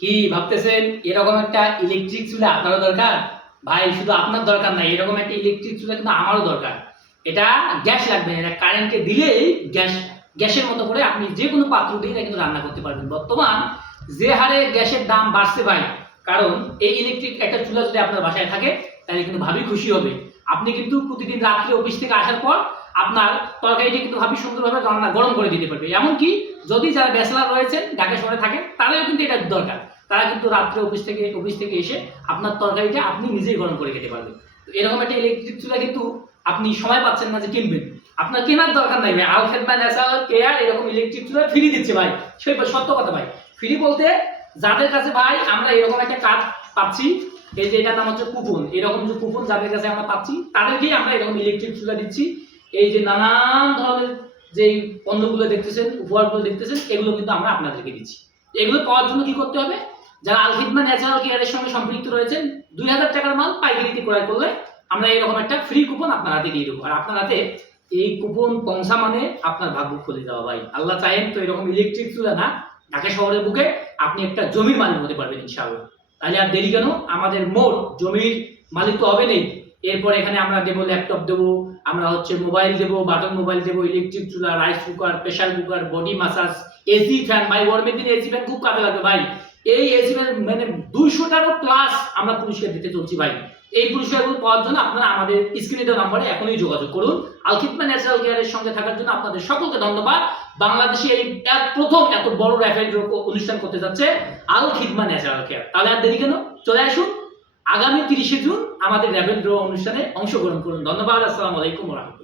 কি ভাবতেছেন এরকম একটা ইলেকট্রিক চুলা আপনারও দরকার? ভাই শুধু আপনার দরকার নাই, এরকম একটা ইলেকট্রিক চুলা কিন্তু আমারও দরকার। এটা গ্যাস লাগবে না, এটা কারেন্টে দিলেই গ্যাসের মতো করে আপনি যে কোনো পাত্র দিয়ে এটা কিন্তু রান্না করতে পারবেন। বর্তমান যে হারে গ্যাসের দাম বাড়ছে ভাই, কারণ এই ইলেকট্রিক একটা চুলা যদি আপনার বাসায় থাকে তাহলে কিন্তু ভাবি খুশি হবে। আপনি কিন্তু প্রতিদিন রাত্রে অফিস থেকে আসার পর আপনার তরকারিটা কিন্তু ভাবি সুন্দরভাবে রান্না গরম করে দিতে পারবে। এমনকি যদি যারা ব্যাচেলার রয়েছেন ঢাকা শহরে থাকেন তাদেরও কিন্তু এটা দরকার। তারা কিন্তু রাত্রে অফিস থেকে এসে আপনার তরকারিটা আপনি নিজেই গরম করে খেতে পারবেন। তো এরকম একটা ইলেকট্রিক চুলা কিন্তু আপনি সময় পাচ্ছেন না যে কিনবেন, আপনার কেনার দরকার নাই ভাই। আলফেড বা ন্যাচারাল কেয়ার এরকম ইলেকট্রিক চুলা ফ্রি দিচ্ছে ভাই। সেই সত্য কথা ভাই, ফ্রি বলতে যাদের কাছে ভাই আমরা এরকম একটা কার্ড পাচ্ছি, এই যে এটার নাম হচ্ছে কুপন, এরকম যে কুপন যাদের কাছে আমরা পাচ্ছি তাদেরকেই আমরা এরকম ইলেকট্রিক চুলা দিচ্ছি। এই যে নানান ধরনের যে পণ্যগুলো দেখতেছেন, উপহারগুলো দেখতেছেন, এগুলো কিন্তু আমরা আপনাদেরকে দিচ্ছি। এগুলো পাওয়ার জন্য কি করতে হবে? যারা আলফিদমা ন্যাচারাল কেয়ারের সঙ্গে সম্পৃক্ত রয়েছেন, 2000 টাকার মাল পাইকারিতে ক্রয় করলে আমরা এরকম একটা ফ্রি কুপন আপনার হাতে দিয়ে দেবো। আর আপনার হাতে এই কুপন পৌঁছা মানে আপনার ভাগ্য খুলে যাওয়া ভাই। আল্লাহ চাহেন তো এরকম ইলেকট্রিক চুলা না, ঢাকা শহরের বুকে আপনি একটা জমির মালিক হতে পারবেন ইনশাআল্লাহ। তাহলে আর দেরি কেন? আমাদের মোট জমির মালিক তো হবে নেই, এরপর এখানে আমরা দেবো ল্যাপটপ দেবো, আমরা হচ্ছে মোবাইল দেবো, বাটন মোবাইল দেবো, ইলেকট্রিক চুলা, rice cooker, pressure cooker, body massage, AC fan. ভাই গরমের দিনে এসি ফ্যান খুব কাজে লাগবে ভাই। এই এসি ফ্যান মানে 200 টাকা প্লাস আমরা পুরস্কার দিতে চলছি ভাই। এই পুরস্কারগুলো পাওয়ার জন্য আপনারা আমাদের স্ক্রিনে দেওয়া নম্বরে এখনই যোগাযোগ করুন। আলখিদমা ন্যাচারাল কেয়ারের সঙ্গে থাকার জন্য আপনাদের সকলকে ধন্যবাদ। বাংলাদেশে এই প্রথম এত বড় র্যাপিড অনুষ্ঠান করতে যাচ্ছে আলখিদমা ন্যাচারাল কেয়ার। তাহলে আর দেরি কেন? চলে আসুন আগামী 30শে জুন আমাদের র্যাপিড অনুষ্ঠানে অংশগ্রহণ করুন। ধন্যবাদ। আসসালামু আলাইকুম ওয়া রাহমাতুল্লাহ।